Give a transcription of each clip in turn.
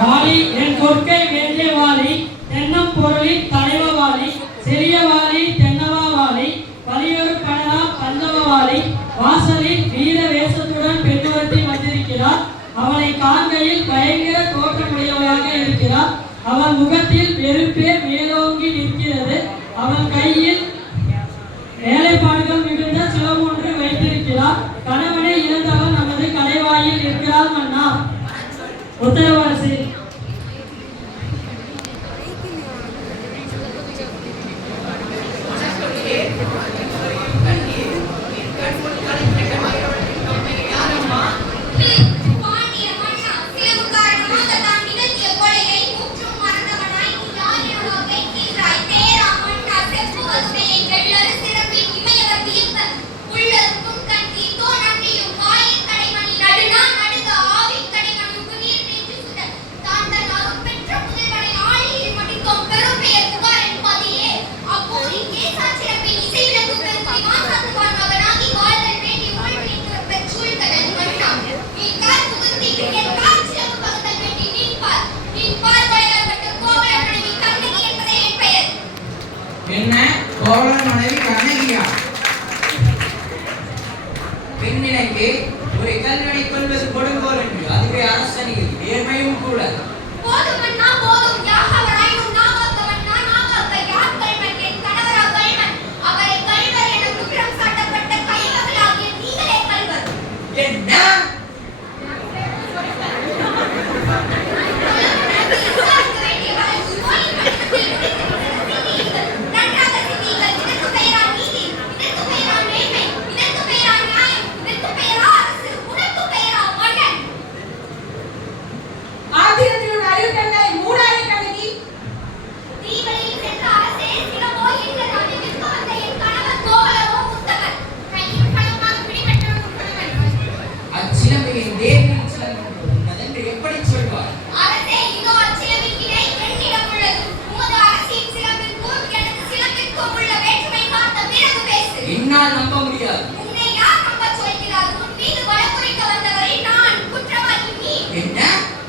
வாலி என் கொற்கை வேண்டிய வாலி தென்னம் பொருளின் தலைவ வாலி சிறிய வாலி தென்னவா வாலி வலியொரு பணனா பல்லவ வாலி வாசலில் வீர வேஷத்துடன் பெண்ணொருத்தி வந்திருக்கிறார். அவளை காண்கையில் பயங்கர தோற்றமுடையவளாக இருக்கிறார். அவள் முகத்தில் வெறுப்பே மேலோங்கி நிற்கிறது. அவள் கையில் வேலைப்பாடுகள் மிகுந்த சிலவொன்று வைத்திருக்கிறார். கணவனை இழந்தவள் நமது கலைவாயில் இருக்கிறாள். மன்னா உத்தரவாசி என்ன கோவலன் மனைவி கண்ணகியா? பெண்ணினைக்கு ஒரு கல்வனை கொள்வது கொடுங்கோல் என்று அதுவே அரசனில் நேர்மையும் கூட. என்னால் நம்ப முடியாது. உன்னை யார் நம்ப சொல்கிறார்? உன் மீது வழக்குரைக்க வந்தவரை நான் குற்றவாளி. நீ என்ன?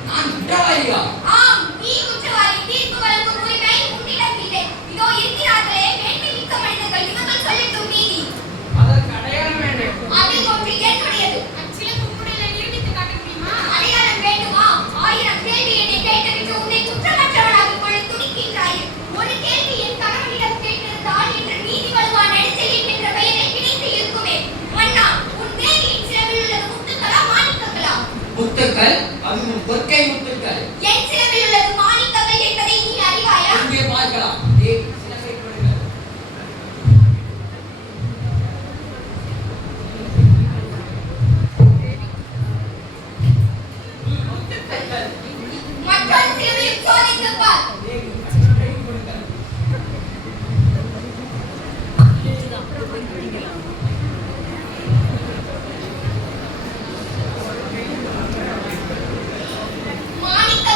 நான் குற்றவாளியா? ஆம், நீ குற்றவாளி. தீர்ப்பு வழங்கும் உரிமை உன்னிடம் இல்லை. இதோ இருக்கிறார்களே மேன்மை மிக்க மனிதர்கள், இவர்கள் சொல்லட்டும் நீதி. அதற்கு அடையாளம் வேண்டும். அது ஒன்று என்னுடையது. அச்சிலம்பு கூடையில நிரூபித்து காட்ட முடியுமா? அடையாளம் வேண்டுமா? 1000 கேள்வி என்னை கேட்டுவிட்டு உன்னை குற்றமற்றவனாக கொள்ள துடிக்கின்றாய். ஒரு கேள்வி என் கணவனிடம் கேட்டிருந்தால் என்று நீதி வலுவா நெடுஞ்செழியன் என்ற பெயரை கிடைத்து இருக்குமே. மன்னா, உன் மேனியின் சிலவில் உள்ளது முத்துக்களா மாணிக்கங்களா? முத்துக்கள், அதுவும் கொற்கை முத்துக்கள். என் சிலவில் உள்ளது மாணிக்கங்கள் என்பதை நீ அறிவாயா? இங்கே பார்க்கலாம். சிலவை கொடுங்கள். மற்றொரு சிலவையும் சோதித்துப் பார். மாணிக்க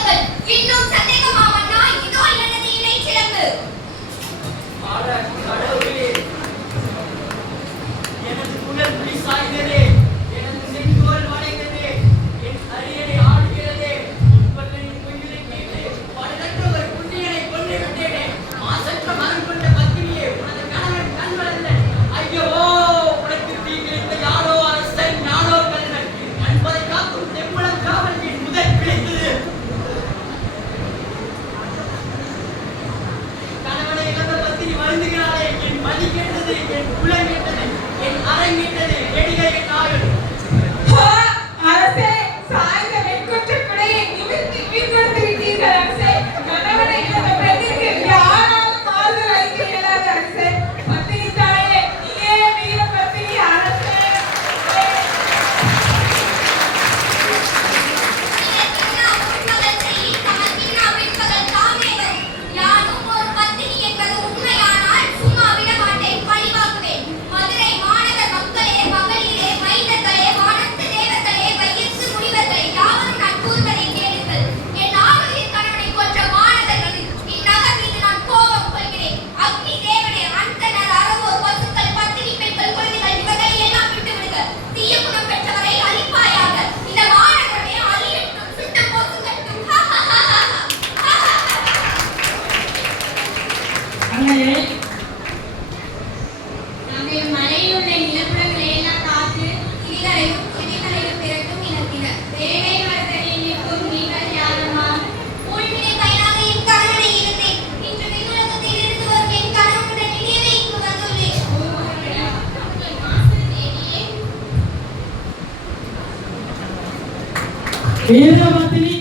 வீரபத்தினி